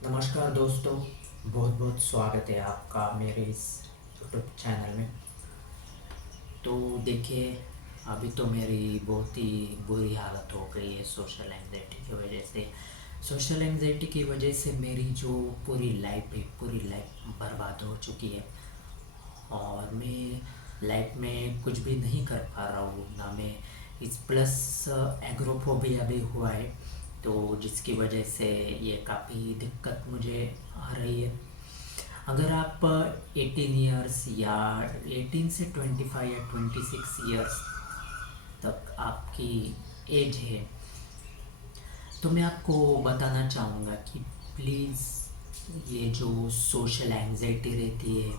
नमस्कार दोस्तों, बहुत बहुत स्वागत है आपका मेरे इस यूट्यूब चैनल में। तो देखिए, अभी तो मेरी बहुत ही बुरी हालत हो गई है सोशल एंग्जाइटी की वजह से। सोशल एंग्जाइटी की वजह से मेरी जो पूरी लाइफ है, पूरी लाइफ बर्बाद हो चुकी है। और मैं लाइफ में कुछ भी नहीं कर पा रहा हूँ ना। मैं इस प्लस एग्रोफोबिया भी हुआ है, तो जिसकी वजह से ये काफ़ी दिक्कत मुझे आ रही है। अगर आप 18 इयर्स या 18 से 25 या 26 इयर्स तक आपकी एज है, तो मैं आपको बताना चाहूँगा कि प्लीज़ ये जो सोशल एंग्जाइटी रहती है,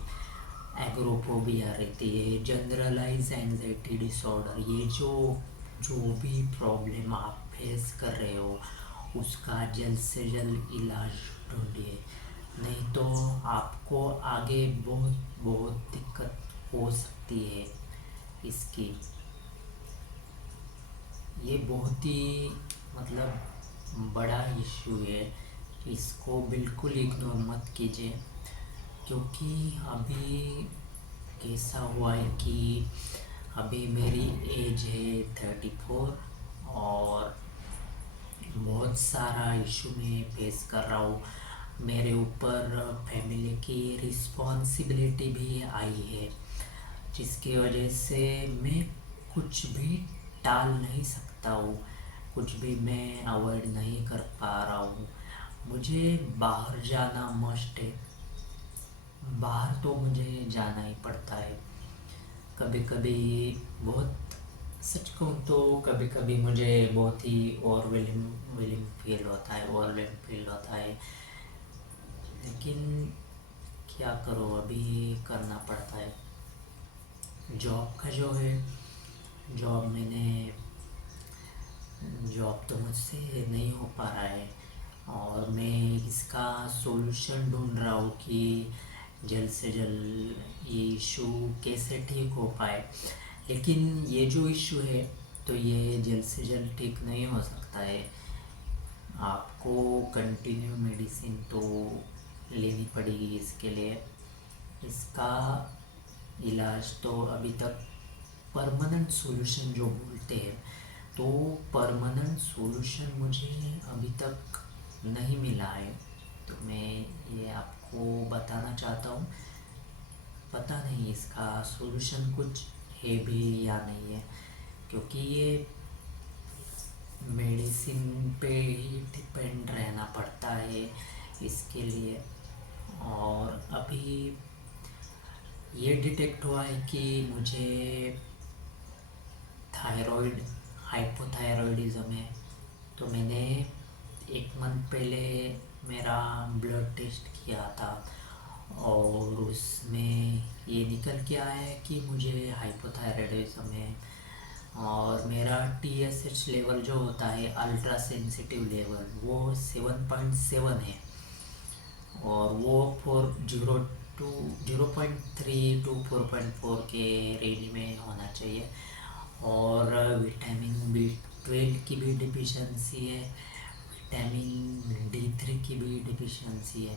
एग्रोफोबिया रहती है, जनरलाइज एंग्जाइटी डिसऑर्डर, ये जो जो भी प्रॉब्लम आप फेस कर रहे हो, उसका जल्द से जल्द इलाज ढूंढिए। नहीं तो आपको आगे बहुत बहुत दिक्कत हो सकती है इसकी। ये बहुत ही मतलब बड़ा इशू है, इसको बिल्कुल इग्नोर मत कीजिए। क्योंकि अभी कैसा हुआ है कि अभी मेरी एज है 34, और बहुत सारा इशू मैं फेस कर रहा हूँ। मेरे ऊपर फैमिली की रिस्पॉन्सिबिलिटी भी आई है, जिसकी वजह से मैं कुछ भी टाल नहीं सकता हूँ, कुछ भी मैं अवॉइड नहीं कर पा रहा हूँ। मुझे बाहर जाना मस्ट है, बाहर तो मुझे जाना ही पड़ता है। कभी कभी बहुत, सच कहूँ तो कभी कभी मुझे बहुत ही ओवरवेलमिंग वेलिंग फील होता है, ओवरवेलम फील होता है। लेकिन क्या करो, अभी करना पड़ता है। जॉब का जो है, जॉब मैंने जॉब तो मुझसे नहीं हो पा रहा है, और मैं इसका सॉल्यूशन ढूंढ रहा हूँ कि जल्द से जल्द ये इशू कैसे ठीक हो पाए। लेकिन ये जो इशू है, तो ये जल्द से जल्द ठीक नहीं हो सकता है। आपको कंटिन्यू मेडिसिन तो लेनी पड़ेगी इसके लिए। इसका इलाज तो अभी तक परमानेंट सॉल्यूशन जो बोलते हैं, तो परमानेंट सॉल्यूशन मुझे अभी तक नहीं मिला है। तो मैं ये आपको बताना चाहता हूँ, पता नहीं इसका सॉल्यूशन कुछ है भी या नहीं है, क्योंकि ये मेडिसिन पे ही डिपेंड रहना पड़ता है इसके लिए। और अभी ये डिटेक्ट हुआ है कि मुझे थायराइड, हाइपोथायरॉयडिज्म है। तो मैंने एक मंथ पहले मेरा ब्लड टेस्ट किया था, और उसमें ये निकल के आया है कि मुझे हाइपोथायरॉयडिज्म है। और मेरा TSH लेवल जो होता है, अल्ट्रा सेंसिटिव लेवल, वो 7.7 है। और वो 0.3 to 4.4 के रेंज में होना चाहिए। और विटामिन B12 की भी डिफिशेंसी है, विटामिन D3 की भी डिफिशेंसी है।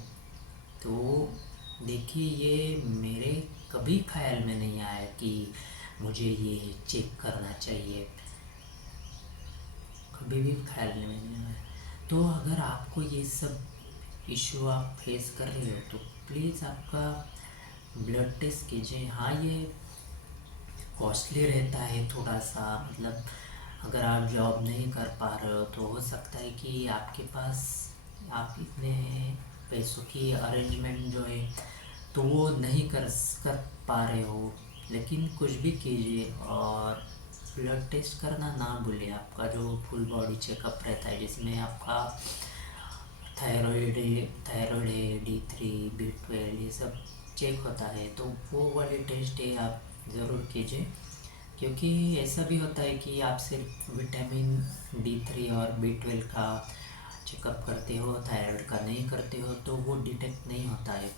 तो देखिए, ये मेरे कभी ख्याल में नहीं आया कि मुझे ये चेक करना चाहिए, कभी भी ख्याल में नहीं आया। तो अगर आपको ये सब इशू आप फेस कर रहे हो, तो प्लीज़ आपका ब्लड टेस्ट कीजिए। हाँ, ये कॉस्टली रहता है थोड़ा सा, मतलब अगर आप जॉब नहीं कर पा रहे हो, तो हो सकता है कि आपके पास आप इतने पैसों की अरेंजमेंट जो है, तो वो नहीं कर पा रहे हो। लेकिन कुछ भी कीजिए, और ब्लड टेस्ट करना ना भूलिए। आपका जो फुल बॉडी चेकअप रहता है, जिसमें आपका थायराइड थायराइड है, D3 B12 ये सब चेक होता है, तो वो वाले टेस्ट है आप ज़रूर कीजिए। क्योंकि ऐसा भी होता है कि आप सिर्फ विटामिन D3 और B12 का चेकअप करते हो, थायराइड का नहीं करते हो, तो वो डिटेक्ट नहीं होता है।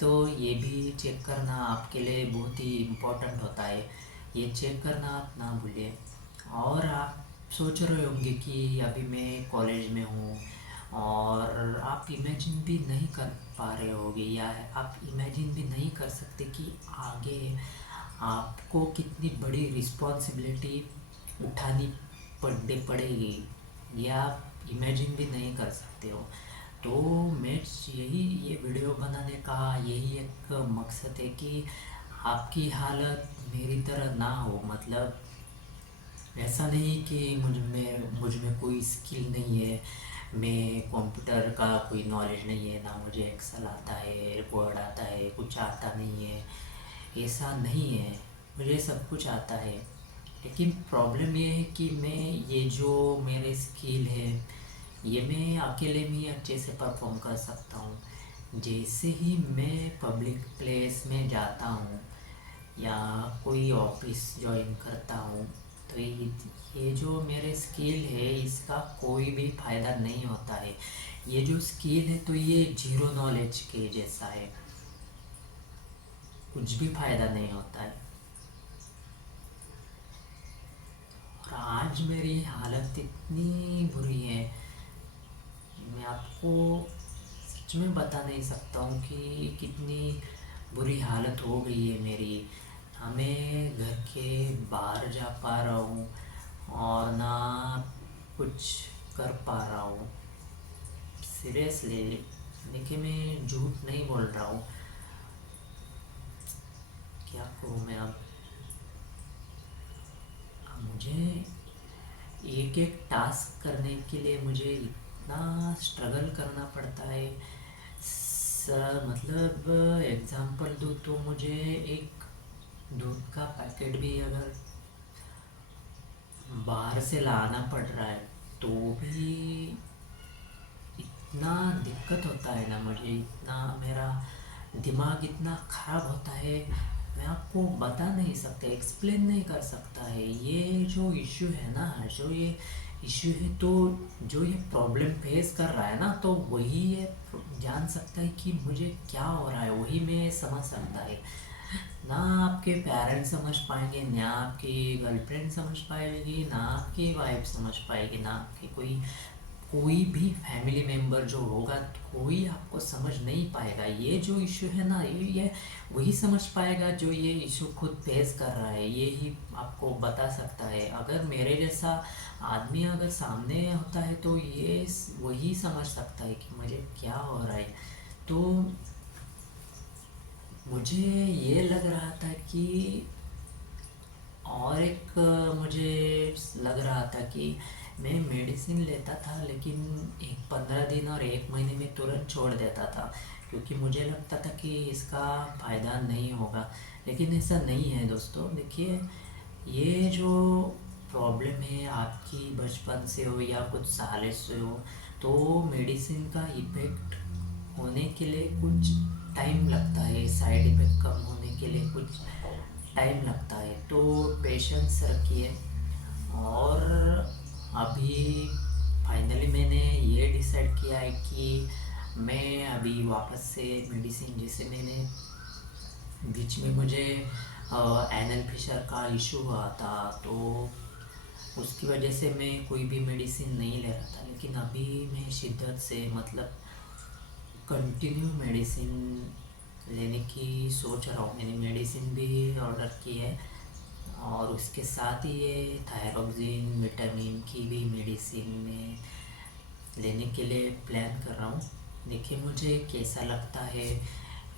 तो ये भी चेक करना आपके लिए बहुत ही इम्पोर्टेंट होता है। ये चेक करना आप ना भूलिए। और आप सोच रहे होंगे कि अभी मैं कॉलेज में हूँ, और आप इमेजिन भी नहीं कर पा रहे होगे या आप इमेजिन भी नहीं कर सकते कि आगे आपको कितनी बड़ी रिस्पॉन्सिबिलिटी उठानी पड़ेगी, ये आप इमेजिन भी नहीं कर सकते हो। तो मैं यही ये वीडियो बनाने का यही एक मकसद है कि आपकी हालत मेरी तरह ना हो। मतलब ऐसा नहीं कि मुझ में कोई स्किल नहीं है, मैं कंप्यूटर का कोई नॉलेज नहीं है, ना मुझे एक्सेल आता है, वर्ड आता है, कुछ आता नहीं है, ऐसा नहीं है। मुझे सब कुछ आता है, लेकिन प्रॉब्लम ये है कि मैं ये जो मेरे स्किल है ये मैं अकेले में ही अच्छे से परफॉर्म कर सकता हूँ। जैसे ही मैं पब्लिक प्लेस में जाता हूँ या कोई ऑफिस ज्वाइन करता हूँ, तो ये जो मेरे स्किल है इसका कोई भी फ़ायदा नहीं होता है। ये जो स्किल है तो ये जीरो नॉलेज के जैसा है, कुछ भी फ़ायदा नहीं होता है। और आज मेरी हालत इतनी बुरी है, मैं आपको सच में बता नहीं सकता हूँ कि कितनी बुरी हालत हो गई है मेरी। ना मैं घर के बाहर जा पा रहा हूँ और ना कुछ कर पा रहा हूँ। सीरियसली, देखिए मैं झूठ नहीं बोल रहा हूँ। क्या कहूँ मैं अब मुझे एक एक टास्क करने के लिए मुझे इतना स्ट्रगल करना पड़ता है। मतलब एग्ज़ाम्पल दूँ तो मुझे एक दूध का पैकेट भी अगर बाहर से लाना पड़ रहा है तो भी इतना दिक्कत होता है ना मुझे, इतना मेरा दिमाग इतना ख़राब होता है, मैं आपको बता नहीं सकता, एक्सप्लेन नहीं कर सकता है। ये जो इश्यू है ना, जो ये इश्यू है, तो जो ये प्रॉब्लम फेस कर रहा है ना, तो वही ये जान सकता है कि मुझे क्या हो रहा है, वही मैं समझ सकता है। ना आपके पेरेंट्स समझ पाएंगे, ना आपकी गर्लफ्रेंड समझ पाएगी, ना आपकी वाइफ समझ पाएगी, ना आपकी कोई भी फैमिली मेम्बर जो होगा, कोई आपको समझ नहीं पाएगा। ये जो इशू है ना, ये वही समझ पाएगा जो ये इशू खुद फेस कर रहा है, ये ही आपको बता सकता है। अगर मेरे जैसा आदमी अगर सामने होता है तो ये वही समझ सकता है कि मुझे क्या हो रहा है। तो मुझे ये लग रहा था कि और एक मुझे लग रहा था कि मैं मेडिसिन लेता था, लेकिन एक 15 दिन और एक महीने में तुरंत छोड़ देता था, क्योंकि मुझे लगता था कि इसका फ़ायदा नहीं होगा। लेकिन ऐसा नहीं है दोस्तों। देखिए, ये जो प्रॉब्लम है आपकी बचपन से हो या कुछ साल से हो, तो मेडिसिन का इफ़ेक्ट होने के लिए कुछ टाइम लगता है, साइड इफ़ेक्ट कम होने के लिए कुछ टाइम लगता है। तो पेशेंस रखिए। और अभी फाइनली मैंने ये डिसाइड किया है कि मैं अभी वापस से मेडिसिन, जैसे मैंने बीच में मुझे एनल फिशर का इशू हुआ था, तो उसकी वजह से मैं कोई भी मेडिसिन नहीं ले रहा था। लेकिन अभी मैं शिद्दत से, मतलब कंटिन्यू मेडिसिन लेने की सोच रहा हूँ। मैंने मेडिसिन भी ऑर्डर की है और उसके साथ ही ये थायरोक्सिन विटामिन की भी मेडिसिन में लेने के लिए प्लान कर रहा हूँ। देखिए मुझे कैसा लगता है,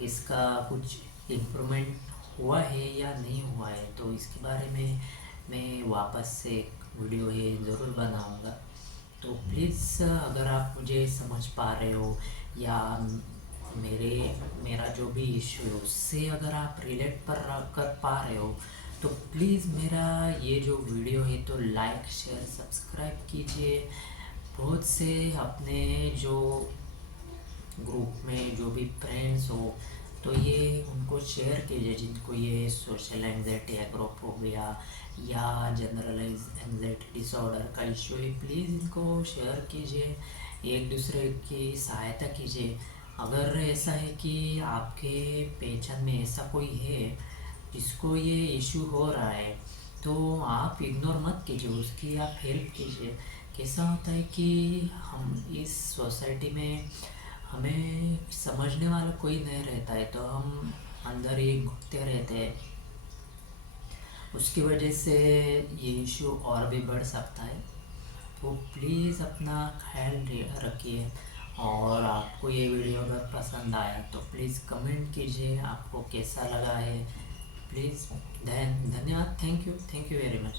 इसका कुछ इम्प्रूवमेंट हुआ है या नहीं हुआ है, तो इसके बारे में मैं वापस से एक वीडियो ये ज़रूर बनाऊँगा। तो प्लीज़ अगर आप मुझे समझ पा रहे हो या मेरा जो भी इशू है उससे अगर आप रिलेट कर पा रहे हो, तो प्लीज़ मेरा ये जो वीडियो है तो लाइक शेयर सब्सक्राइब कीजिए। बहुत से अपने जो ग्रुप में जो भी फ्रेंड्स हो, तो ये उनको शेयर कीजिए जिनको ये सोशल एंग्जाइटी या ग्रुप हो गया या जनरलाइज एंग्जाइटी डिसऑर्डर का इशू है। प्लीज़ इनको शेयर कीजिए, एक दूसरे की सहायता कीजिए। अगर ऐसा है कि आपके पहचान में ऐसा कोई है जिसको ये इशू हो रहा है, तो आप इग्नोर मत कीजिए, उसकी आप हेल्प कीजिए। कैसा होता है कि हम इस सोसाइटी में हमें समझने वाला कोई नहीं रहता है, तो हम अंदर ही घुटते रहते हैं। उसकी वजह से ये इशू और भी बढ़ सकता है। तो प्लीज़ अपना ख्याल रखिए। और आपको ये वीडियो अगर पसंद आया तो प्लीज़ कमेंट कीजिए आपको कैसा लगा है। प्लीज़ धन्यवाद। Thank you very much.